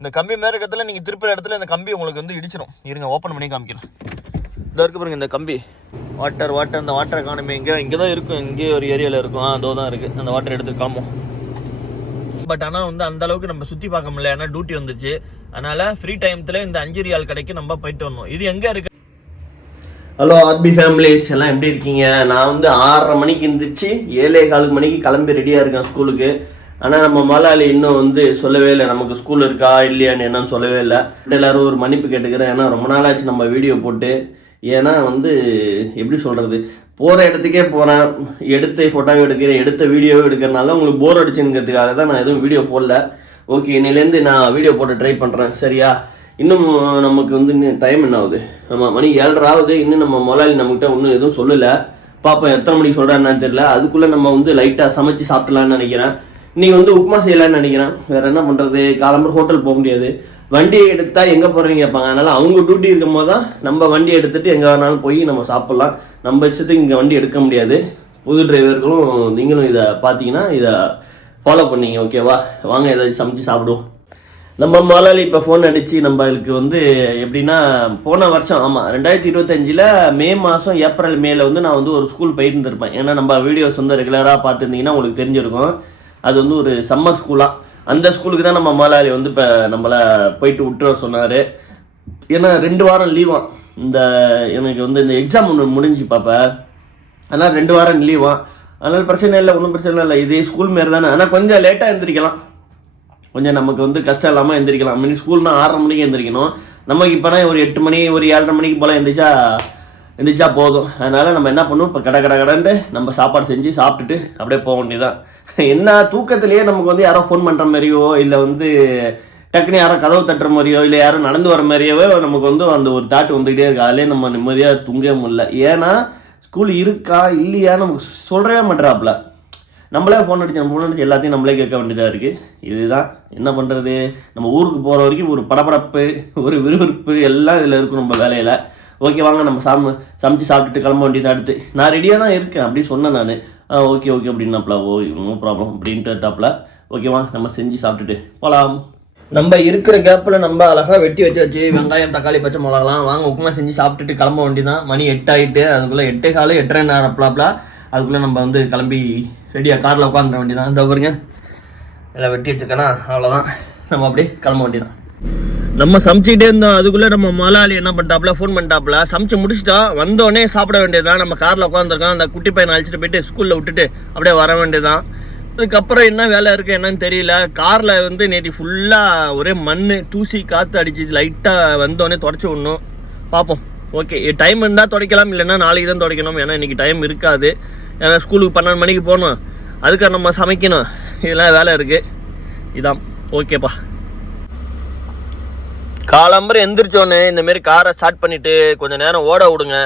இந்த கம்பி மேலே இருக்கிறதுல நீங்கள் திருப்பிற இடத்துல இந்த கம்பி உங்களுக்கு வந்து இடிச்சிடும். இருங்க ஓப்பன் பண்ணி காமிக்கிறேன். இதோ இருக்கு பாருங்க இந்த கம்பி. வாட்டர் அந்த வாட்டர் எக்கானமி இங்கே தான் இருக்கும். இங்கே ஒரு ஏரியாவில் இருக்கும். அதோ தான் இருக்குது. அந்த வாட்டர் எடுத்து காமோம். பட் ஆனால் வந்து அந்த அளவுக்கு நம்ம சுற்றி பார்க்க முடியல. ஏன்னா டியூட்டி வந்துச்சு. அதனால் ஃப்ரீ டைமத்தில் இந்த 5 ரியால் கடைக்கு நம்ம போயிட்டு வரணும். இது எங்கே இருக்குது? ஹலோ ஆர்பி ஃபேமிலிஸ், எல்லாம் எப்படி இருக்கீங்க? நான் வந்து 6:30 மணிக்கு இருந்துச்சு 7:15 மணிக்கு கிளம்பி ரெடியாக இருக்கேன் ஸ்கூலுக்கு. ஆனால் நம்ம முதலாளி இன்னும் வந்து சொல்லவே இல்லை நமக்கு ஸ்கூல் இருக்கா இல்லையான்னு என்னன்னு சொல்லவே இல்லை. எல்லோரும் ஒரு மன்னிப்பு கேட்டுக்கிறேன். ஏன்னா ரொம்ப நாளாச்சு நம்ம வீடியோ போட்டு. ஏன்னா வந்து எப்படி சொல்கிறது, போகிற இடத்துக்கே போகிறேன், எடுத்த ஃபோட்டோவை எடுக்கிறேன், எடுத்த வீடியோவை எடுக்கிறனால உங்களுக்கு போர் அடிச்சுங்கிறதுக்காக தான் நான் எதுவும் வீடியோ போடல. ஓகே, இன்னிலேருந்து நான் வீடியோ போட்டு ட்ரை பண்ணுறேன். சரியா? இன்னும் நமக்கு வந்து இன்னும் டைம் என்ன ஆகுது? ஆமாம், மணி 7:30 ஆகுது. இன்னும் நம்ம முதலாளி நம்மகிட்ட ஒன்றும் எதுவும் சொல்லலை. பாப்பா எத்தனை மணிக்கு சொல்கிறான்னு தெரியல. அதுக்குள்ளே நம்ம வந்து லைட்டாக சமைச்சு சாப்பிடலான்னு நினைக்கிறேன். நீங்கள் வந்து உப்புமா செய்யலான்னு நினைக்கிறேன். வேறு என்ன பண்ணுறது, காலம்பரம் ஹோட்டல் போக முடியாது. வண்டியை எடுத்தால் எங்கே போகிறீங்க கேட்பாங்க. அதனால் அவங்க டியூட்டி இருக்கும் போது தான் நம்ம வண்டி எடுத்துகிட்டு எங்கே வேணாலும் போய் நம்ம சாப்பிட்லாம். நம்ம இஷ்டத்துக்கு இங்கே வண்டி எடுக்க முடியாது. புது டிரைவர்களும் நீங்களும் இதை பார்த்தீங்கன்னா இதை ஃபாலோ பண்ணிங்க. ஓகேவா? வாங்க ஏதாச்சும் சமைச்சு சாப்பிடுவோம். நம்ம முதலாளி இப்போ ஃபோன் அடித்து நம்மளுக்கு வந்து எப்படின்னா, போன வருஷம் ஆமாம் 2025 மே மாதம் ஏப்ரல் மேல வந்து நான் வந்து ஒரு ஸ்கூல் போயிட்டு இருந்திருப்பேன். ஏன்னா நம்ம வீடியோஸ் வந்து ரெகுலராக பார்த்துருந்தீங்கன்னா உங்களுக்கு தெரிஞ்சிருக்கும். அது வந்து ஒரு சம்மர் ஸ்கூலாக. அந்த ஸ்கூலுக்கு தான் நம்ம முதலாளி வந்து இப்போ நம்மளை போயிட்டு விட்டுற சொன்னார். ஏன்னா 2 வாரம் லீவான். இந்த எனக்கு வந்து இந்த எக்ஸாம் ஒன்று முடிஞ்சு பாப்பா, அதனால் 2 வாரம் லீவான். அதனால் பிரச்சனை இல்லை, ஒன்றும் பிரச்சனை இல்லை. இதே ஸ்கூல் மாரி தானே. ஆனால் கொஞ்சம் லேட்டாக எழுந்திரிக்கலாம், கொஞ்சம் நமக்கு வந்து கஷ்டம் இல்லாமல் எழுந்திரிக்கலாம். மினி ஸ்கூல்னா 6:30 மணிக்கு எழுந்திரிக்கணும். நமக்கு இப்போனா ஒரு 8 மணி ஒரு 7:30 மணிக்கு போல் எழுந்திரிச்சா போதும். அதனால் நம்ம என்ன பண்ணுவோம், இப்போ கடன்ட்டு நம்ம சாப்பாடு செஞ்சு சாப்பிட்டுட்டு அப்படியே போக வேண்டியதான். என்ன தூக்கத்திலேயே நமக்கு வந்து யாரோ ஃபோன் பண்ணுற மாதிரியோ இல்லை வந்து டக்குன்னு யாரோ கதவு தட்டுற மாதிரியோ இல்லை யாரும் நடந்து வர மாதிரியோவே நமக்கு வந்து அந்த ஒரு தாட்டு வந்துக்கிட்டே இருக்குது. அதிலே நம்ம நிம்மதியாக தூங்கவே முடியல. ஏன்னா ஸ்கூல் இருக்கா இல்லையா நமக்கு சொல்கிறவே மாட்டேறாப்புல. நம்மளே ஃபோன் அடிச்சு எல்லாத்தையும் நம்மளே கேட்க வேண்டியதாக இருக்குது. இதுதான் என்ன பண்ணுறது. நம்ம ஊருக்கு போகிற வரைக்கும் ஒரு படபடப்பு, ஒரு விறுவிறுப்பு எல்லாம் இதில் இருக்கும் நம்ம வேலையில். ஓகே, வாங்க நம்ம சமைச்சு சாப்பிட்டுட்டு கிளம்ப வேண்டியது. அடுத்து நான் ரெடியாக தான் இருக்கேன் அப்படி சொன்னேன் நான். ஓகே அப்படின்னாப்ல. நோ ப்ராப்ளம் அப்படின்ட்டுட்டாப்ல. ஓகேவா, நம்ம செஞ்சு சாப்பிட்டுட்டு போகலாம். நம்ம இருக்கிற கேப்பில் நம்ம அழகாக வெட்டி வச்சு வெங்காயம் தக்காளி பச்சை மிளகாலாம் வாங்க உப்புமா செஞ்சு சாப்பிட்டுட்டு கிளம்ப வேண்டியதான். மணி 8 ஆகிட்டு. அதுக்குள்ளே 8:15 8:30 நேரப்பலாப்ல. அதுக்குள்ளே நம்ம வந்து கிளம்பி ரெடியாக காரில் உட்காந்துட வேண்டியதான். இந்த பாருங்க எல்லாம் வெட்டி வச்சுருக்கேன்னா அவ்வளோதான், நம்ம அப்படியே கிளம்ப வேண்டியதான். நம்ம சமைச்சிக்கிட்டே இருந்தோம். அதுக்குள்ளே நம்ம முதலாளி என்ன பண்ணிட்டாப்புல, ஃபோன் பண்ணிட்டாப்புல. சமைச்சு முடிச்சுட்டோம், வந்தோடனே சாப்பிட வேண்டியதுதான். நம்ம காரில் உட்காந்துருக்கோம். அந்த குட்டி பையனை அழைச்சிட்டு போயிட்டு ஸ்கூலில் விட்டுட்டு அப்படியே வர வேண்டியதான். அதுக்கப்புறம் என்ன வேலை இருக்குது என்னன்னு தெரியல. காரில் வந்து நேற்று ஃபுல்லாக ஒரே மண் தூசி காற்று அடிச்சு லைட்டாக வந்தோடனே தொடச்சி விடணும். பார்ப்போம். ஓகே, டைம் இருந்தால் துடைக்கலாம், இல்லைன்னா நாளைக்கு தான் துடைக்கணும். ஏன்னா இன்றைக்கி டைம் இருக்காது. ஏன்னா ஸ்கூலுக்கு 12 மணிக்கு போகணும், அதுக்கு நம்ம சமைக்கணும், இதெல்லாம் வேலை இருக்குது. இதான் ஓகேப்பா. காலம்பரம் எந்திரிச்சோன்னு இந்தமாரி காரை ஸ்டார்ட் பண்ணிவிட்டு கொஞ்சம் நேரம் ஓட விடுங்க.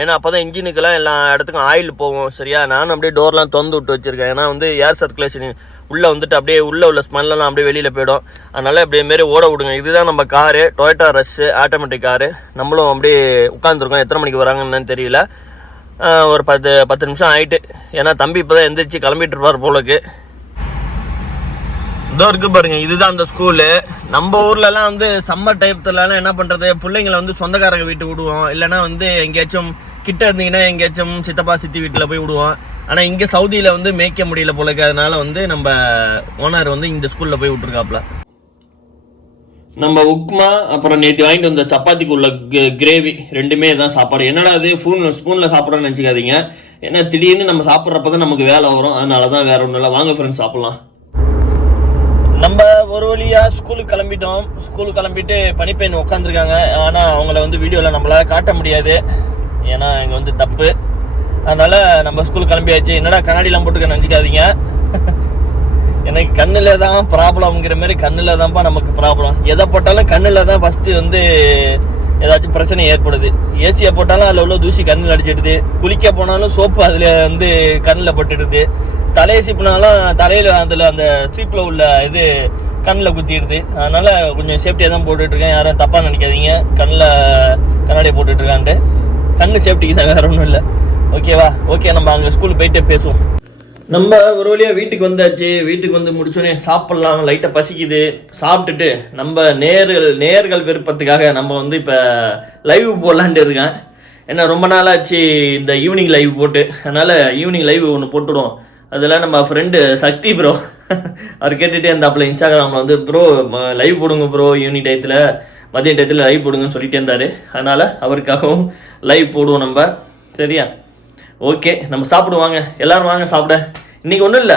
ஏன்னா அப்போ தான் இன்ஜினுக்கெல்லாம் எல்லா இடத்துக்கும் ஆயில் போகும். சரியா? நானும் அப்படியே டோர்லாம் திறந்து விட்டு வச்சுருக்கேன். ஏன்னா வந்து ஏர் சர்க்குலேஷன் உள்ளே வந்துட்டு அப்படியே உள்ளே உள்ள ஸ்மெல்லாம் அப்படியே வெளியில் போயிடும். அதனால் அப்படியே மாரி ஓட விடுங்க. இதுதான் நம்ம car, Toyota rush automatic car. நம்மளும் அப்படியே உட்காந்துருக்கோம். எத்தனை மணிக்கு வராங்கன்னு தெரியல. ஒரு 10 நிமிஷம் ஆகிட்டு. ஏன்னா தம்பி இப்போ தான் எந்திரிச்சு கிளம்பிட்டு இருப்பார் போலக்கு. இதோ இருக்கு பாருங்க, இதுதான் அந்த ஸ்கூலு. நம்ம ஊர்லலாம் வந்து சம்மர் டைத்துலலாம் என்ன பண்ணுறது, பிள்ளைங்களை வந்து சொந்தக்காரங்க வீட்டுக்கு விடுவோம், இல்லைனா வந்து எங்கேயாச்சும் கிட்ட இருந்தீங்கன்னா எங்கேயாச்சும் சித்தப்பா சித்தி வீட்டில் போய் விடுவோம். ஆனால் இங்கே சவுதியில் வந்து மேய்க்க முடியல போலக்கு. அதனால வந்து நம்ம ஓனர் வந்து இந்த ஸ்கூலில் போய் விட்டுருக்காப்புல. நம்ம உப்புமா அப்புறம் நேற்று வாங்கிட்டு வந்த சப்பாத்திக்குள்ள கிரேவி ரெண்டுமே தான் சாப்பாடு. என்னடா அது ஸ்பூனில் சாப்பிட்றோன்னு நினச்சிக்காதீங்க. ஏன்னா திடீர்னு நம்ம சாப்பிட்றப்ப தான் நமக்கு வேலை வரும். அதனால தான், வேற ஒன்றும் இல்லை. வாங்க ஃப்ரெண்ட்ஸ் சாப்பிட்லாம். நம்ம ஒரு வழியாக ஸ்கூலுக்கு கிளம்பிட்டோம். ஸ்கூலுக்கு கிளம்பிட்டு பனிப்பெண் உட்காந்துருக்காங்க. ஆனால் அவங்கள வந்து வீடியோவில் நம்மளால் காட்ட முடியாது, ஏன்னா இங்கே வந்து தப்பு. அதனால் நம்ம ஸ்கூலுக்கு கிளம்பியாச்சு. என்னடா கண்ணாடிலாம் போட்டுக்க நினச்சிக்காதீங்க. எனக்கு கண்ணில் தான் ப்ராப்ளம்ங்கிற மாதிரி. கண்ணில் தான்ப்பா நமக்கு ப்ராப்ளம். எதை போட்டாலும் கண்ணில் தான் ஃபஸ்ட்டு வந்து ஏதாச்சும் பிரச்சனை ஏற்படுது. ஏசியை போட்டாலும் அதில் உள்ள தூசி கண்ணில் அடிச்சிடுது. குளிக்க போனாலும் சோப்பு அதில் வந்து கண்ணில் பட்டுடுது. தலையை சீப்புனாலும் தலையில் அதில் அந்த சீப்பில் உள்ள இது கண்ணில் குத்திடுது. அதனால் கொஞ்சம் சேஃப்டியாக தான் போட்டுட்ருக்கேன். யாரும் தப்பாக நினைக்காதீங்க கண்ணில் கண்ணாடியை போட்டுட்ருக்கான்ட்டு. கண் சேஃப்டிக்கு தான், வேறு ஒன்றும் இல்லை. ஓகேவா? ஓகே, நம்ம அங்கே ஸ்கூலுக்கு போயிட்டு பேசுவோம். நம்ம ஒரு வழியாக வீட்டுக்கு வந்தாச்சு. வீட்டுக்கு வந்து முடிச்சோடனே சாப்பிட்லாம், லைட்டாக பசிக்குது. சாப்பிட்டுட்டு நம்ம நேர்கள் விருப்பத்துக்காக நம்ம வந்து இப்போ லைவ் போடலான்ட்டு இருக்கேன். ஏன்னா ரொம்ப நாளாச்சு இந்த ஈவினிங் லைவ் போட்டு, அதனால் ஈவினிங் லைவ் ஒன்று போட்டுவிடுவோம். அதில் நம்ம ஃப்ரெண்டு சக்தி ப்ரோ அவர் கேட்டுகிட்டே இருந்தாப்புல இன்ஸ்டாகிராமில் வந்து ப்ரோ லைவ் போடுங்க ப்ரோ, ஈவினிங் டயத்தில் மதியம் டயத்தில் லைவ் போடுங்கன்னு சொல்லிகிட்டே இருந்தார். அதனால் அவருக்காகவும் லைவ் போடுவோம் நம்ம. சரியா? ஓகே, நம்ம சாப்பிடுவாங்க, எல்லோரும் வாங்க சாப்பிட. இன்றைக்கி ஒன்றும் இல்லை,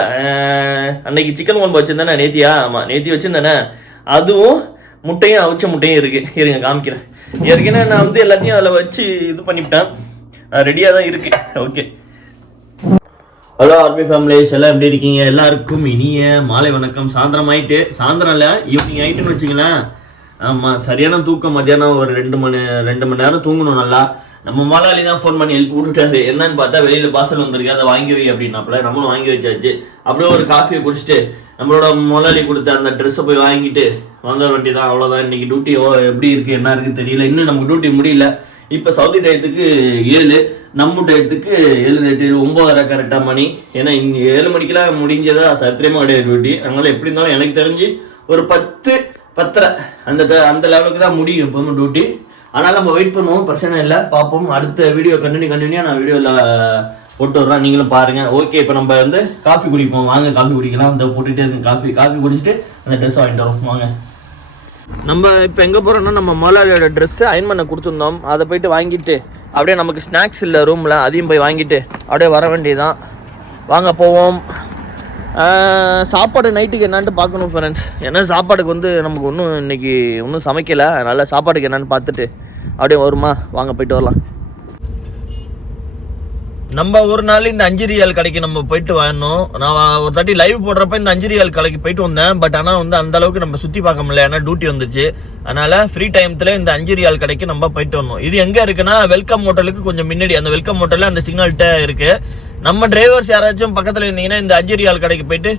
அன்னைக்கு சிக்கன் குழம்பு வச்சுருந்தானே நேத்தியா? ஆமாம், நேத்தி வச்சுருந்தானே. அதுவும் முட்டையும் அவிச்ச முட்டையும் இருக்குது. இருங்க காமிக்கிறேன். ஏற்கனவே நான் வந்து எல்லாத்தையும் அதில் வச்சு இது பண்ணிவிட்டேன், ரெடியாக தான் இருக்குது. ஓகே, ஹலோ ஆர்பி ஃபேமிலிஸ், எல்லாம் எப்படி இருக்கீங்க? எல்லாருக்கும் இனிய மாலை வணக்கம். சாயந்தரம் ஆகிட்டு, சாயந்தரம் இல்லை ஈவினிங் ஆகிட்டுன்னு வச்சுங்களேன். ஆமாம், சரியான தூக்கம். மத்தியானம் ஒரு 2 மணி நேரம் தூங்கணும் நல்லா. நம்ம முதலாளி தான் ஃபோன் பண்ணி எழுப்பி விட்டுட்டாரு. என்னன்னு பார்த்தா வெளியில் பார்சல் வந்திருக்கு, அதை வாங்கி வை அப்படின்னாப்புல. நம்மளும் வாங்கி வச்சாச்சு. அப்படியே ஒரு காஃபியை குடிச்சிட்டு நம்மளோட முதலாளி கொடுத்த அந்த ட்ரெஸ்ஸை போய் வாங்கிட்டு வந்துட வேண்டியதான். அவ்வளோதான். இன்றைக்கி டியூட்டி எப்படி இருக்குது என்ன இருக்குன்னு தெரியல. இன்னும் நமக்கு டியூட்டி முடியல. இப்போ சவுதி டயத்துக்கு 7, நம்ம டயத்துக்கு 7, 8, 9 கரெக்டாக மணி. ஏன்னா இங்கே 7 மணிக்கெல்லாம் முடிஞ்சதா சரித்திரமாக கிடையாது டியூட்டி. அதனால் எப்படி இருந்தாலும் எனக்கு தெரிஞ்சு ஒரு 10, 10:30 அந்த லெவலுக்கு தான் முடியும் எப்போதும் டியூட்டி. அதனால் நம்ம வெயிட் பண்ணுவோம், பிரச்சனை இல்லை. பார்ப்போம். அடுத்த வீடியோ கண்டினியூயாக நான் வீடியோவில் போட்டு வர்றேன், நீங்களும் பாருங்கள். ஓகே, இப்போ நம்ம வந்து காஃபி குடிப்போம். வாங்க காஃபி குடிக்கலாம். இந்த போட்டுகிட்டே இருக்கேன் காஃபி குடிச்சிட்டு அந்த ட்ரெஸ் வாங்கிட்டு வரோம். வாங்க. நம்ம இப்போ எங்கே போகிறோம்னா, நம்ம முதலாளியோட ட்ரெஸ்ஸு அயன் பண்ண கொடுத்துருந்தோம். அதை போய்ட்டு வாங்கிட்டு அப்படியே நமக்கு ஸ்நாக்ஸ் இல்லை ரூமில், அதையும் போய் வாங்கிட்டு அப்படியே வர வேண்டியதுதான். வாங்க போவோம். சாப்பாடு நைட்டுக்கு என்னான்ட்டு பார்க்கணும் ஃப்ரெண்ட்ஸ். ஏன்னா சாப்பாடுக்கு வந்து நமக்கு இன்றைக்கி ஒன்றும் சமைக்கலை. அதனால் சாப்பாடுக்கு என்னான்னு பார்த்துட்டு அப்படியே வருமா, வாங்க போயிட்டு வரலாம். நம்ம ஒரு நாள் இந்த 5 ரியால் கடைக்கு நம்ம போயிட்டு வரணும். நான் ஒரு தாட்டி லைவ் போடுறப்ப இந்த 5 ரியால் கடைக்கு போயிட்டு வந்தேன். பட் ஆனால் வந்து அந்த அளவுக்கு நம்ம சுற்றி பார்க்க முடியல, ஏன்னா டியூட்டி வந்துச்சு. அதனால் ஃப்ரீ டைமத்தில் இந்த 5 ரியால் கடைக்கு நம்ம போயிட்டு வரணும். இது எங்கே இருக்குன்னா, வெல்கம் ஹோட்டலுக்கு கொஞ்சம் முன்னாடி. அந்த வெல்கம் ஹோட்டலில் அந்த சிக்னல்கிட்ட இருக்குது. நம்ம டிரைவர்ஸ் யாராச்சும் பக்கத்தில் இருந்தீங்கன்னா இந்த 5 ரியால் கடைக்கு போயிட்டு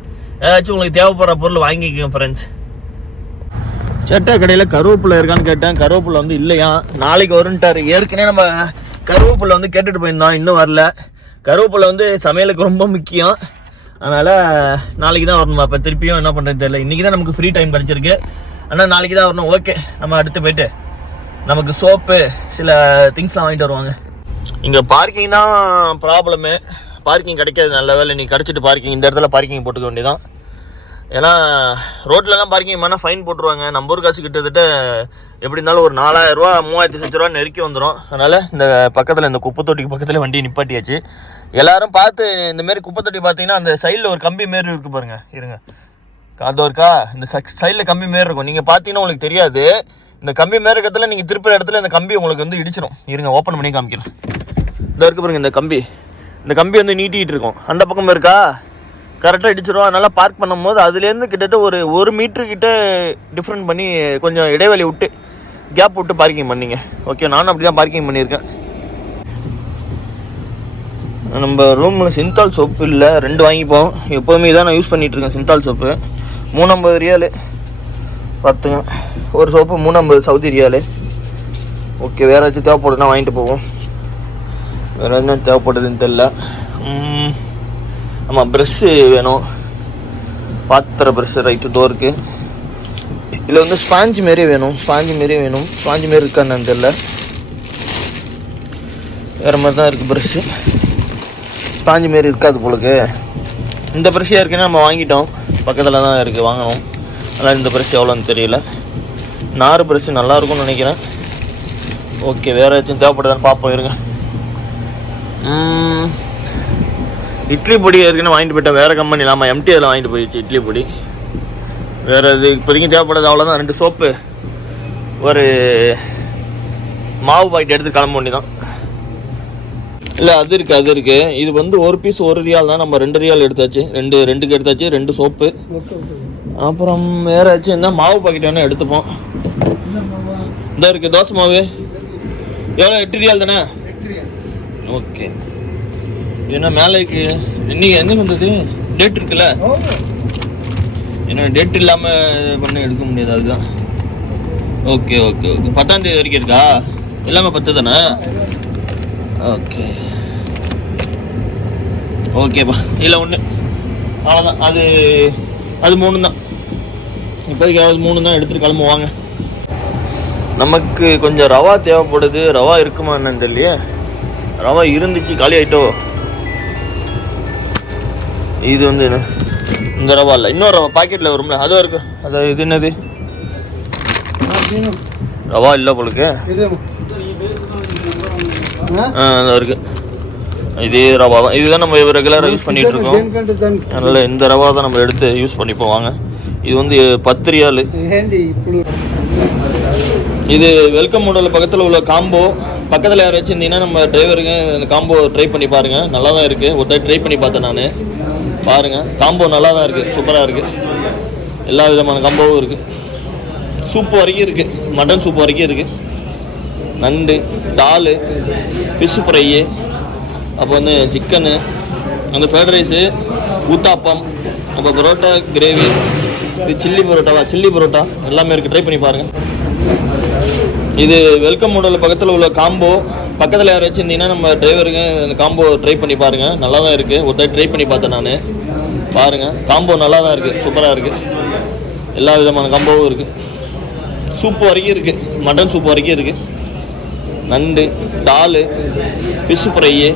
ஏதாச்சும் உங்களுக்கு தேவைப்படுற பொருள் வாங்கிக்கோங்க ஃப்ரெண்ட்ஸ். சட்டை கடையில் கருவேப்பிலை இருக்கான்னு கேட்டேன். கருவேப்பிலை வந்து இல்லையா, நாளைக்கு வரும்ட்டார். ஏற்கனவே நம்ம கருவேப்பிலை வந்து கேட்டுட்டு போயிருந்தோம், இன்னும் வரல. கருவேப்பிலை வந்து சமையலுக்கு ரொம்ப முக்கியம். அதனால் நாளைக்கு தான் வரணும். அப்போ திருப்பியும் என்ன பண்ணுறது தெரியல. இன்றைக்கி தான் நமக்கு ஃப்ரீ டைம் கிடச்சிருக்கு, ஆனால் நாளைக்கு தான் வரணும். ஓகே, நம்ம அடுத்து போய்ட்டு நமக்கு சோப்பு சில திங்ஸ்லாம் வாங்கிட்டு வருவாங்க. இங்கே பார்க்கிங் தான் ப்ராப்ளமு. பார்க்கிங் கிடைக்காது. நல்ல வேலை நீ கிடச்சிட்டு பார்க்கிங் இந்த இடத்துல பார்க்கிங் போட்டுக்க வேண்டியதான். ஏன்னா ரோட்லலாம் பார்க்கிங் பண்ணால் ஃபைன் போட்டுருவாங்க. நம்ம ஊர் காசு கிட்டத்தட்ட எப்படி இருந்தாலும் ஒரு 4000 ரூபா 3000 ரூபா நெருக்கி வந்துடும். அதனால் இந்த பக்கத்தில் இந்த குப்பை தொட்டிக்கு பக்கத்தில் வண்டியை நிப்பாட்டியாச்சு. எல்லோரும் பார்த்து இந்தமாரி குப்பை தொட்டி பார்த்தீங்கன்னா அந்த சைடில் ஒரு கம்பி மாரி இருக்குது பாருங்கள். இருங்க, காதோ இருக்கா? இந்த சைடில் கம்பி மாரி இருக்கும். நீங்கள் பார்த்தீங்கன்னா உங்களுக்கு தெரியாது. இந்த கம்பி மாரி இருக்கிறதுல நீங்கள் திருப்பிற இடத்துல இந்த கம்பி உங்களுக்கு வந்து இடிச்சிடும். இருங்க, ஓப்பன் பண்ணி காமிக்கிறேன். இதாக இருக்குது பாருங்கள் இந்த கம்பி வந்து நீட்டிகிட்டு இருக்கும். அந்த பக்கம் இருக்கா, கரெக்டாக இடிச்சிடும். அதனால் பார்க் பண்ணும்போது அதுலேருந்து கிட்டத்தட்ட ஒரு 1 மீட்டருக்கிட்ட டிஃப்ரெண்ட் பண்ணி கொஞ்சம் இடைவெளி விட்டு கேப் விட்டு பார்க்கிங் பண்ணிங்க. ஓகே, நானும் அப்படி தான் பார்க்கிங் பண்ணியிருக்கேன். நம்ம ரூமில் சிந்தால் சோப்பு இல்லை, 2 வாங்கிப்போம். எப்போதுமே இதான் நான் யூஸ் பண்ணிகிட்ருக்கேன். சிந்தால் சோப்பு 350 ரியாலு பார்த்துங்க. ஒரு சோப்பு 350 சவுதி ரியாலு. ஓகே, வேறு ஏதாச்சும் தேவைப்படுதுன்னா வாங்கிட்டு போவோம். வேறு என்ன தேவைப்படுதுன்னு தெரில. ஆமாம், ப்ரெஷ்ஷு வேணும். பாத்திர ப்ரெஷ்ஷு ரைட்டு டோருக்கு. இதில் வந்து ஸ்பாஞ்சு மாரி வேணும். ஸ்பாஞ்சு மாரி இருக்கான்னு தெரில. வேறு மாதிரி தான் இருக்குது ப்ரெஷ்ஷு. ஸ்பாஞ்சு மாரி இருக்காது போலுக்கு. இந்த ப்ரெஷ்ஷாக இருக்குன்னா நம்ம வாங்கிட்டோம், பக்கத்தில் தான் இருக்குது, வாங்கணும். அதனால் இந்த ப்ரெஷ் எவ்வளோன்னு தெரியல. நார் ப்ரெஷ்ஷு நல்லாயிருக்கும்னு நினைக்கிறேன். ஓகே, வேறு ஏதாச்சும் தேவைப்படுதான்னு பார்ப்போம். இருங்க. இட்லி பொடி ஏற்கனவே வாங்கிட்டு போயிட்டேன். வேறு கம்பெனி இல்லாமல் எம்டிஆரில் வாங்கிட்டு போயிடுச்சு இட்லி பொடி. வேறு இது இப்போதைக்கும் தேவைப்படாது. அவ்வளோதான். 2 சோப்பு, ஒரு மாவு பாக்கெட் எடுத்து கிளம்ப வேண்டியதான். இல்லை, அது இருக்குது. இது வந்து ஒரு பீஸ் 1 ரியால் தான். நம்ம 2 ரியால் எடுத்தாச்சு. ரெண்டுக்கு எடுத்தாச்சு. 2 சோப்பு. அப்புறம் வேறு ஆச்சு என்ன மாவு பாக்கெட் வேணால் எடுத்துப்போம். இந்த இருக்குது தோசை மாவு. எவ்வளோ? 8 ரியால் தானே? ஓகே. ஏன்னா மேலேக்கு இன்னைக்கு என்ன வந்தது டேட் இருக்குல்ல, ஏன்னா டேட் இல்லாமல் பண்ண எடுக்க முடியாது, அதுதான். ஓகே 10ஆம் தேதி வரைக்கும் இருக்கா? எல்லாமே 10 தானே? ஓகேப்பா. இல்லை ஒன்று அவ்வளோதான். அது 3 தான் இப்போதைக்கு. அது 3 தான் எடுத்துகிட்டு கிளம்புவாங்க. நமக்கு கொஞ்சம் ரவா தேவைப்படுது. ரவா இருக்குமா என்னன்னு தெரியலையே. ரவா இருந்துச்சு, காலி ஆகிட்டோ. இது வந்து என்ன, இந்த ரவா இல்லை, இன்னொரு ரவா பாக்கெட்டில் வரும்ல, அதுவும் இருக்கு. அது இது என்னது, ரவா இல்லை போலுக்கு. அதான் இருக்கு. இதே ரவா தான். இதுதான் நம்ம ரெகுலராக யூஸ் பண்ணிட்டு இருக்கோம். அதனால இந்த ரவா தான் நம்ம எடுத்து யூஸ் பண்ணிப்போம். வாங்க, இது வந்து 10 ரியாலு. இது வெல்கம் மாடல் பக்கத்தில் உள்ள காம்போ. பக்கத்தில் யாராச்சும் இருந்தீங்கன்னா நம்ம டிரைவருக்கு இந்த காம்போ ட்ரை பண்ணி பாருங்கள். நல்லா தான் இருக்குது. ஒரு ட்ரை பண்ணி பார்த்தேன் நான். பாருங்கள், காம்போ நல்லா தான் இருக்குது, சூப்பராக இருக்குது. எல்லா விதமான காம்போவும் இருக்குது. சூப்பு வரைக்கும் இருக்குது, மட்டன் சூப்பு வரைக்கும் இருக்குது. நண்டு, தால், ஃபிஷ் ஃப்ரையு, அப்போ வந்து சிக்கனு, அந்த ஃப்ரைட் ரைஸு, ஊத்தாப்பம், அப்போ பரோட்டா கிரேவி, இது சில்லி பரோட்டாவா, சில்லி பரோட்டா எல்லாமே இருக்குது. ட்ரை பண்ணி பாருங்கள். இது வெல்கம் மாடல் பக்கத்தில் உள்ள காம்போ. பக்கத்தில் யாராச்சும் இருந்தீங்கன்னா நம்ம டிரைவருக்கு இந்த காம்போ ட்ரை பண்ணி பாருங்கள். நல்லா தான் இருக்குது. ஒரு ட்ரை பண்ணி பார்த்தேன் நான். பாருங்கள், காம்போ நல்லா தான் இருக்குது, சூப்பராக இருக்குது. எல்லா விதமான காம்போவும் இருக்குது. சூப்பு வரைக்கும் இருக்குது, மட்டன் சூப்பு வரைக்கும் இருக்குது. நண்டு, தால், ஃபிஷ் ஃப்ரையு,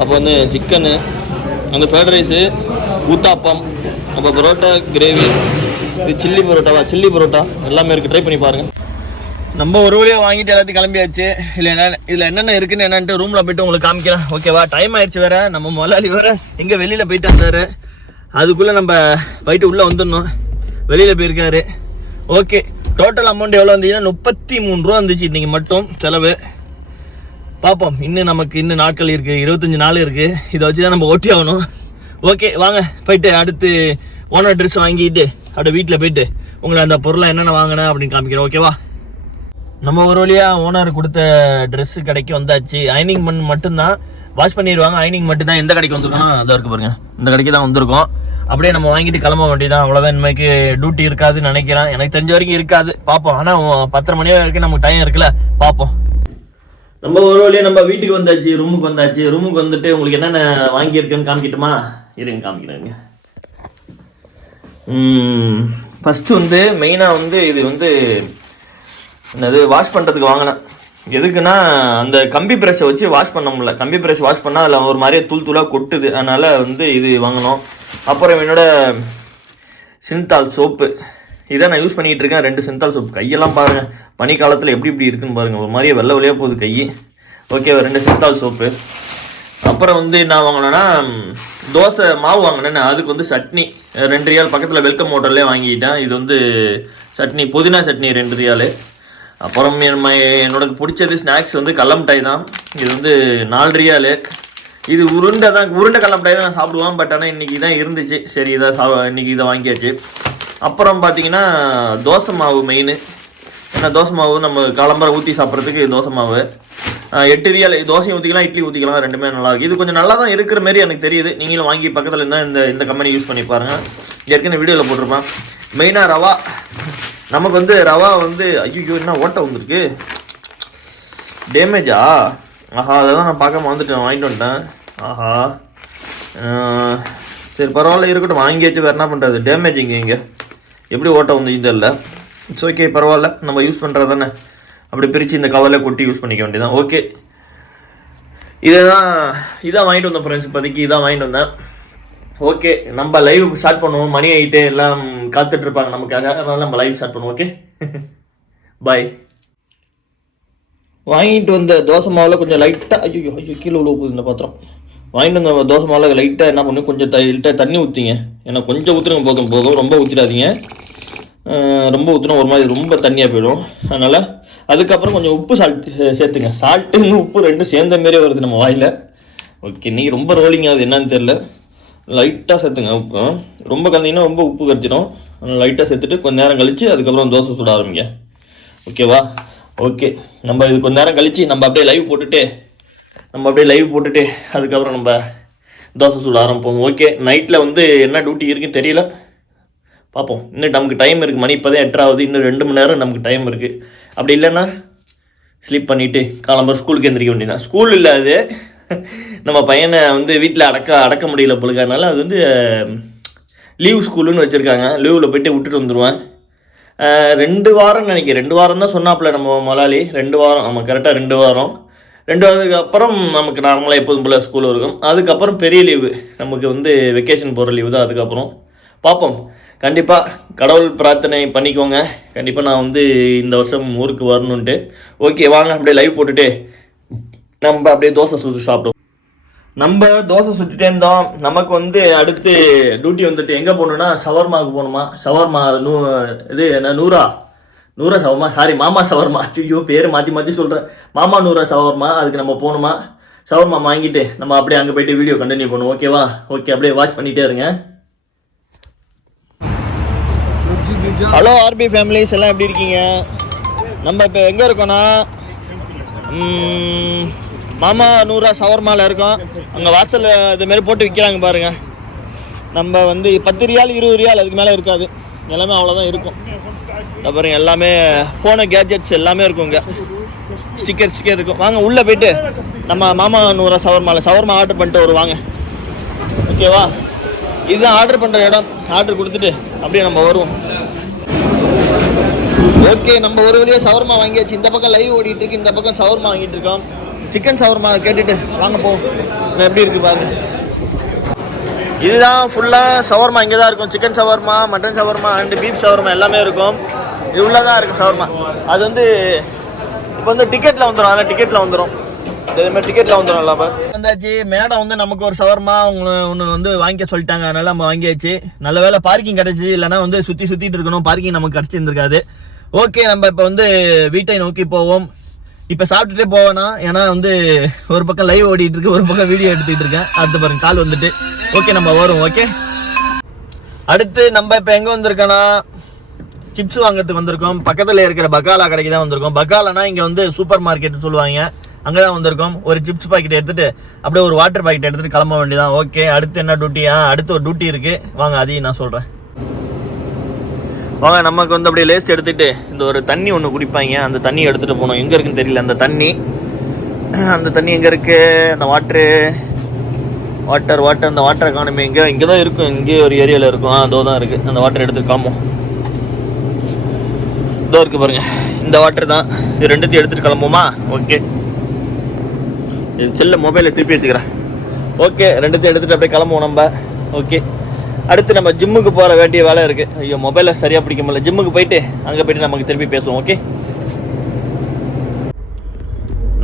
அப்போ வந்து சிக்கனு, அந்த ஃப்ரைட் ரைஸு, ஊத்தாப்பம், அப்போ பரோட்டா கிரேவி, இது சில்லி பரோட்டாவா, சில்லி பரோட்டா எல்லாமே இருக்குது. ட்ரை பண்ணி பாருங்கள். நம்ம ஒரு வழியாக வாங்கிட்டு எல்லாத்தையும் கிளம்பியாச்சு. இதில் என்னென்ன இருக்குன்னு என்னன்ட்டு ரூமில் போய்ட்டு உங்களுக்கு காமிக்கிறேன். ஓகேவா? டைம் ஆயிடுச்சு வேறு. நம்ம முதலாளி வேறு எங்கே வெளியில் போயிட்டு வந்தார். அதுக்குள்ளே நம்ம போயிட்டு உள்ளே வந்துடணும். வெளியில் போயிருக்காரு. ஓகே, டோட்டல் அமௌண்ட் எவ்வளோ வந்துச்சுன்னா 33 ரூபா வந்துச்சு இன்றைக்கி மட்டும் செலவு. பார்ப்போம், இன்னும் நாட்கள் இருக்குது, 25 நாள் இருக்குது. இதை வச்சு தான் நம்ம ஓட்டி ஆகணும். ஓகே, வாங்க போயிட்டு அடுத்து ஓனர் ட்ரெஸ் வாங்கிட்டு அப்படியே வீட்டில் போயிட்டு உங்களை அந்த பொருளை என்னென்ன வாங்கினேன் அப்படின்னு காமிக்கிறேன். ஓகேவா? நம்ம ஒரு வழியாக ஓனர் கொடுத்த ட்ரெஸ்ஸு கடைக்கு வந்தாச்சு. ஐனிங் பண்ண மட்டும்தான், வாஷ் பண்ணிடுவாங்க. ஐனிங் மட்டும்தான். எந்த கடைக்கு வந்திருக்கோம்னா அதை இருக்கு பாருங்க, இந்த கடைக்கு தான் வந்திருக்கோம். அப்படியே நம்ம வாங்கிட்டு கிளம்ப வேண்டியதான். அவ்வளோதான். இனிமேக்கு டியூட்டி இருக்காதுன்னு நினைக்கிறேன். எனக்கு தெரிஞ்ச வரைக்கும் இருக்காது, பார்ப்போம். ஆனால் 10:30 மணி வரைக்கும் நமக்கு டைம் இருக்குல்ல, பார்ப்போம். நம்ம ஒரு வழியாக நம்ம வீட்டுக்கு வந்தாச்சு, ரூமுக்கு வந்தாச்சு. ரூமுக்கு வந்துட்டு உங்களுக்கு என்னென்ன வாங்கியிருக்குன்னு காமிக்கிட்டுமா? இருங்க, காமிக்கிறேங்க. ஃபஸ்ட்டு வந்து மெயினாக வந்து இது வந்து என்னது, வாஷ் பண்ணுறதுக்கு வாங்கினேன். எதுக்குன்னா அந்த கம்பி ப்ரெஷ்ஷை வச்சு வாஷ் பண்ண முடியல. கம்பி ப்ரெஷ் வாஷ் பண்ணால் அதில் ஒரு மாதிரியே தூளாக கொட்டுது. அதனால் வந்து இது வாங்கினோம். அப்புறம் என்னோட சிந்தால் சோப்பு, இதை நான் யூஸ் பண்ணிகிட்டு இருக்கேன். 2 சிந்தால் சோப்பு. கையெல்லாம் பாருங்கள், பனிக்காலத்தில் எப்படி இருக்குன்னு பாருங்கள். ஒரு மாதிரியே வெள்ளை வெள்ளையாக போகுது கை. Okay, 2 Cinthol soap. அப்புறம் வந்து என்ன வாங்கினேன்னா தோசை மாவு வாங்கினேன். அதுக்கு வந்து சட்னி 2 ரியால் பக்கத்தில் வெல்கம் ஹோட்டல்லே வாங்கிட்டேன். இது வந்து சட்னி, புதினா சட்னி 2 ரியாலு. அப்புறம் என்னோட பிடிச்சது ஸ்நாக்ஸ் வந்து கடலமிட்டாய் தான். இது வந்து 4 ரியாலு. இது உருண்டை கடலமிட்டாய் தான் நான் சாப்பிடுவேன். பட் ஆனால் இன்றைக்கி தான் இருந்துச்சு, சரி இன்றைக்கி இதை வாங்கியாச்சு. அப்புறம் பார்த்தீங்கன்னா தோசை மாவு மெயின். ஏன்னா தோசை மாவு நம்ம காலம்பரை ஊற்றி சாப்பிட்றதுக்கு தோசை மாவு 8 ரியால். தோசையும் ஊற்றிக்கலாம், இட்லி ஊற்றிக்கலாம், ரெண்டுமே நல்லாயிருக்கு. இது கொஞ்சம் நல்லா தான் இருக்கிற மாரி எனக்கு தெரியுது. நீங்களும் வாங்கி பக்கத்தில் இருந்தால் இந்த கம்பெனி யூஸ் பண்ணி பாருங்கள். ஏற்கனவே வீடியோவில் போட்டிருப்பேன். மெயினாக ரவா. நமக்கு வந்து ரவா வந்து ஐயோ என்ன ஓட்டை வந்துருக்கு, டேமேஜா? ஆஹா, அதை தான் நான் பார்க்காம வந்துட்டேன், வாங்கிட்டு வந்துட்டேன். ஆஹா, சரி பரவாயில்ல, இருக்கட்டும், வாங்கியாச்சு. வேறு என்ன பண்ணுறது, டேமேஜ் இங்கே எப்படி ஓட்டை வந்துச்சுன்னு தெரியல. இட்ஸ் ஓகே, பரவாயில்ல, நம்ம யூஸ் பண்ணுறது தானே. அப்படி பிரித்து இந்த கவரில் கொட்டி யூஸ் பண்ணிக்க வேண்டியதான். ஓகே, இதான் வாங்கிட்டு வந்தேன் ஃப்ரெண்ட்ஸ். இப்போதைக்கு இதான் வாங்கிட்டு வந்தேன். ஓகே, நம்ம லைவ் ஸ்டார்ட் பண்ணுவோம். மணி ஆகிட்டு எல்லாம் காத்துட்டு இருப்பாங்க நமக்காக. அதனால நம்ம லைவ் ஸ்டார்ட் பண்ணுவோம். ஓகே, பாய். வாங்கிட்டு வந்த தோசை மாவில் கொஞ்சம் லைட்டாக ஐயோ கீழே உள்ள போகுது இந்த பாத்திரம். வாங்கிட்டு வந்த தோசை மாவில் லைட்டாக என்ன பண்ணு, கொஞ்சம் லைட்டாக தண்ணி ஊற்றிங்க. ஏன்னா கொஞ்சம் ஊற்றுங்க, போதும், ரொம்ப ஊற்றிடாதீங்க. ரொம்ப ஊற்றினா ஒரு மாதிரி ரொம்ப தண்ணியாக போயிடும். அதனால் அதுக்கப்புறம் கொஞ்சம் உப்பு சேர்த்துங்க. சால்ட்டுன்னு உப்பு 2 சேர்ந்த மாரியே வருது நம்ம வாயில். ஓகே, நீ ரொம்ப ரோலிங் ஆகுது என்னன்னு தெரில. லைட்டாக சேர்த்துங்க உப்பு. ரொம்ப கலந்தீங்கன்னா ரொம்ப உப்பு கரைச்சிடும். லைட்டாக சேர்த்துட்டு கொஞ்சம் நேரம் கழித்து அதுக்கப்புறம் தோசை சுட ஆரம்பிங்க. ஓகேவா? ஓகே, நம்ம இது கொஞ்சம் நேரம் கழித்து நம்ம அப்படியே லைவ் போட்டுட்டு அதுக்கப்புறம் நம்ம தோசை சுட ஆரம்பிப்போம். ஓகே, நைட்டில் வந்து என்ன டியூட்டி இருக்குன்னு தெரியல, பார்ப்போம். இன்னும் நமக்கு டைம் இருக்குது. மணி இப்போதான் 8 ஆகுது. இன்னும் 2 மணி நேரம் நமக்கு டைம் இருக்குது. அப்படி இல்லைன்னா ஸ்லீப் பண்ணிவிட்டு காலம்பரம் ஸ்கூலுக்கு எந்திரிக்க வேண்டியதான். ஸ்கூல் இல்லை, அது நம்ம பையனை வந்து வீட்டில் அடக்க முடியல பொழுதுனால அது வந்து லீவ் ஸ்கூலுன்னு வச்சுருக்காங்க. லீவில் போய்ட்டு விட்டுட்டு வந்துடுவேன். 2 வாரம் நினைக்கிறேன், 2 வாரம் தான் சொன்னாப்புல நம்ம முதலாளி. 2 வாரம், ஆமாம் கரெக்டாக 2 வாரம். 2 வாரத்துக்கு அப்புறம் நமக்கு நார்மலாக எப்போதும் போல் ஸ்கூல் இருக்கும். அதுக்கப்புறம் பெரிய லீவு, நமக்கு வந்து வெக்கேஷன் போகிற லீவு தான். அதுக்கப்புறம் பார்ப்போம். கண்டிப்பாக கடவுள் பிரார்த்தனை பண்ணிக்கோங்க. கண்டிப்பாக நான் வந்து இந்த வருஷம் ஊருக்கு வரணுன்ட்டு. ஓகே வாங்க அப்படியே லைவ் போட்டுட்டு நம்ம அப்படியே தோசை சுட்டு சாப்பிடுவோம். நம்ம தோசை சுட்டுட்டே இருந்தோம். நமக்கு வந்து அடுத்து டியூட்டி வந்துட்டு எங்கே போகணுன்னா ஷவர்மாவுக்கு போகணுமா. ஷவர்மா இது என்ன நூறா ஷவர்மா, சாரி மாமா ஷவர்மா. ஐயோ பேர் மாற்றி சொல்கிறேன். மாமா நூறா ஷவர்மா, அதுக்கு நம்ம போகணுமா. ஷவர்மா வாங்கிட்டு நம்ம அப்படியே அங்கே போய்ட்டு வீடியோ கண்டினியூ பண்ணுவோம். ஓகேவா? ஓகே அப்படியே வாட்ச் பண்ணிகிட்டே இருங்க. ஹலோ ஆர்பி ஃபேமிலிஸ், எல்லாம் எப்படி இருக்கீங்க? நம்ம இப்போ எங்கே இருக்கோன்னா மாமா நூறா ஷவர்மாவில் இருக்கோம். அங்கே வாசலில் இதுமாரி போட்டு விற்கிறாங்க பாருங்கள். நம்ம வந்து 10 ரியால் 20 ரியால் அதுக்கு மேலே இருக்காது, எல்லாமே அவ்வளோதான் இருக்கும். பாருங்க எல்லாமே ஃபோனு கேஜெட்ஸ் எல்லாமே இருக்கும். இங்கே ஸ்டிக்கர் இருக்கும். வாங்க உள்ளே போய்ட்டு நம்ம மாமா நூறா ஷவர்மா ஆர்டர் பண்ணிட்டு வருவாங்க. ஓகேவா? இதுதான் ஆர்டர் பண்ணுற இடம். ஆர்டர் கொடுத்துட்டு அப்படியே நம்ம வருவோம். ஓகே, நம்ம ஒரு வழியாக ஷவர்மா வாங்கியாச்சு. இந்த பக்கம் லைவ் ஓடிட்டு இருக்கு, இந்த பக்கம் ஷவர்மா வாங்கிட்டு இருக்கோம். சிக்கன் ஷவர்மா கேட்டுட்டு வாங்க போவோம். எப்படி இருக்கு பாருங்க. இதுதான் ஃபுல்லாக ஷவர்மா. இங்கே தான் இருக்கும் chicken shawarma, mutton shawarma and beef shawarma எல்லாமே இருக்கும். இவ்வளோ தான் இருக்கும் ஷவர்மா. அது வந்து இப்போ வந்து டிக்கெட்டில் வந்துடும். அதனால் டிக்கெட்டில் வந்துடும். இதேமாதிரி டிக்கெட்டில் வந்துடும். இல்லாமல் வந்தாச்சு. மேடம் வந்து நமக்கு ஒரு ஷவர்மா ஒன்று வந்து வாங்கிக்க சொல்லிட்டாங்க. அதனால் நம்ம வாங்கியாச்சு. நல்ல வேலை பார்க்கிங் கிடச்சி, இல்லைனா வந்து சுற்றிட்டு இருக்கணும். பார்க்கிங் நமக்கு கிடச்சிருந்துருக்காது. ஓகே, நம்ம இப்போ வந்து வீட்டை நோக்கி போவோம். இப்போ சாப்பிட்டுட்டே போவேனா, ஏன்னா வந்து ஒரு பக்கம் லைவ் ஓடிட்டு இருக்கு, ஒரு பக்கம் வீடியோ எடுத்துகிட்டு இருக்கேன். அடுத்து பாருங்க கால் வந்துட்டு. ஓகே நம்ம வரும். ஓகே, அடுத்து நம்ம இப்போ எங்கே வந்திருக்கோன்னா சிப்ஸ் வாங்கிறதுக்கு வந்திருக்கோம். பக்கத்தில் இருக்கிற பக்காலா கடைக்கு தான் வந்திருக்கோம். பக்காலானா இங்கே வந்து சூப்பர் மார்க்கெட்னு சொல்லுவாங்க. அங்கே தான் வந்திருக்கோம். ஒரு சிப்ஸ் பாக்கெட் எடுத்துகிட்டு அப்படியே ஒரு வாட்டர் பாக்கெட் எடுத்துகிட்டு கிளம்ப வேண்டியதான். ஓகே, அடுத்து என்ன டியூட்டியா? அடுத்து ஒரு டியூட்டி இருக்குது, வாங்க அதையும் நான் சொல்கிறேன். வாங்க, நமக்கு வந்து அப்படியே லேஸ் எடுத்துகிட்டு இந்த ஒரு தண்ணி ஒன்று குடிப்பாங்க. அந்த தண்ணியை எடுத்துகிட்டு போகணும். எங்கே இருக்குன்னு தெரியல அந்த தண்ணி எங்கே இருக்குது? அந்த வாட்டர் அந்த வாட்டரை காணுமே. இங்கே தான் இருக்கும். இங்கே ஒரு ஏரியாவில் இருக்கும். அதோ தான் இருக்குது. அந்த வாட்டர் எடுத்து காமோம். இதோ இருக்குது பாருங்கள், இந்த வாட்டர் தான். இது ரெண்டுத்தையும் எடுத்துகிட்டு கிளம்புமா? ஓகே, செல்ல மொபைலை திருப்பி வச்சுக்கிறேன். ஓகே, ரெண்டுத்தையும் எடுத்துகிட்டு அப்படியே கிளம்புவோம் நம்ம. ஓகே, அடுத்து நம்ம ஜிம்முக்கு போகிற வேண்டிய வேலை இருக்குது. ஐயோ மொபைலை சரியாக பிடிக்க முடியல. ஜிம்முக்கு போயிட்டு அங்கே போய்ட்டு நமக்கு திருப்பி பேசுவோம். ஓகே,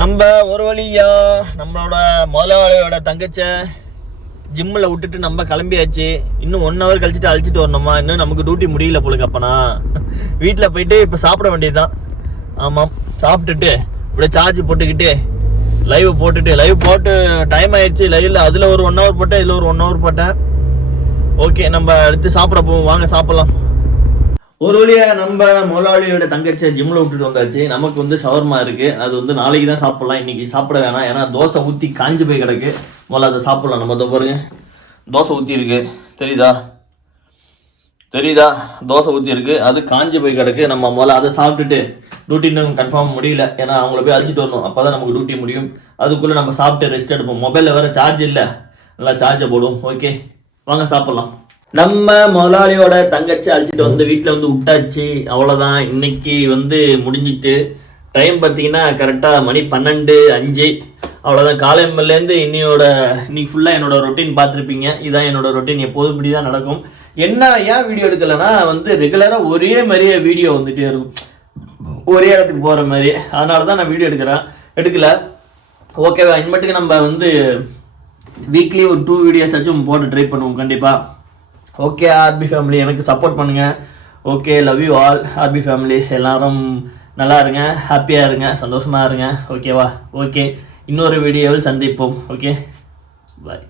நம்ம ஒரு வழியாக நம்மளோட முதலாளியோட தங்கச்சை ஜிம்மில் விட்டுட்டு நம்ம கிளம்பியாச்சு. இன்னும் 1 ஹவர் கழிச்சுட்டு அழைச்சிட்டு வரணுமா? இன்னும் நமக்கு டியூட்டி முடியல போலுக்கு. அப்போனா வீட்டில் போயிட்டு இப்போ சாப்பிட வேண்டியது தான். ஆமாம், சாப்பிட்டுட்டு இப்படியே சார்ஜ் போட்டுக்கிட்டு லைவ் போட்டு டைம் ஆயிடுச்சு. லைவில் அதில் ஒரு 1 ஹவர் போட்டேன், இதில் ஒரு 1 ஹவர் போட்டேன். ஓகே, நம்ம அடுத்து சாப்பிட போவோம். வாங்க சாப்பிடலாம். ஒரு வழியாக நம்ம முதலாளியோட தங்கச்சியை ஜிம்மில் விட்டுட்டு வந்தாச்சு. நமக்கு வந்து ஷவர்மா இருக்குது. அது வந்து நாளைக்கு தான் சாப்பிட்லாம், இன்றைக்கி சாப்பிட வேணாம். ஏன்னா தோசை ஊற்றி காஞ்சி போய் கிடக்கு. முதல்ல அதை சாப்பிட்லாம். நம்ம அதை பாருங்க, தோசை ஊற்றி இருக்குது, தெரியுதா? தோசை ஊற்றி இருக்குது, அது காஞ்சி போய் கிடக்கு. நம்ம முதல்ல அதை சாப்பிட்டுட்டு டியூட்டின்னு கன்ஃபார்ம் முடியல, ஏன்னா அவங்கள போய் அழைச்சிட்டு வரணும். அப்போ தான் நமக்கு டியூட்டி முடியும். அதுக்குள்ளே நம்ம சாப்பிட்டு ரெஸ்ட் எடுப்போம். மொபைலில் வேறு சார்ஜ் இல்லை, நல்லா சார்ஜை போடுவோம். ஓகே வாங்க சாப்பிட்லாம். நம்ம முதலாளியோட தங்கச்சி அழைச்சிட்டு வந்து வீட்டில் வந்து விட்டாச்சு. அவ்வளோதான், இன்னைக்கு வந்து முடிஞ்சிட்டு. டைம் பார்த்தீங்கன்னா கரெக்டாக மணி 12:05. அவ்வளோதான். காலையிலேருந்து இன்னைக்கு ஃபுல்லாக என்னோட ரொட்டீன் பார்த்துருப்பீங்க. இதுதான் என்னோட ரொட்டீன். எப்போதும் இப்படி தான் நடக்கும். ஏன் வீடியோ எடுக்கலைன்னா வந்து ரெகுலராக ஒரே மாதிரியே வீடியோ வந்துகிட்டே இருக்கும், ஒரே இடத்துக்கு போகிற மாதிரி. அதனால தான் நான் வீடியோ எடுக்கல. ஓகேவா? இனிமேட்டுக்கு நம்ம வந்து வீக்லி ஒரு 2 வீடியோஸ் ஆச்சும் போட்டு ட்ரை பண்ணுவோம் கண்டிப்பாக. ஓகே ஆர்பி ஃபேமிலி, எனக்கு சப்போர்ட் பண்ணுங்கள். Okay, love you all RP families. எல்லாரும் நல்லா இருங்க, ஹாப்பியாக இருங்க, சந்தோஷமாக இருங்க. ஓகேவா? ஓகே, இன்னொரு வீடியோவில் சந்திப்போம். ஓகே, பாய்.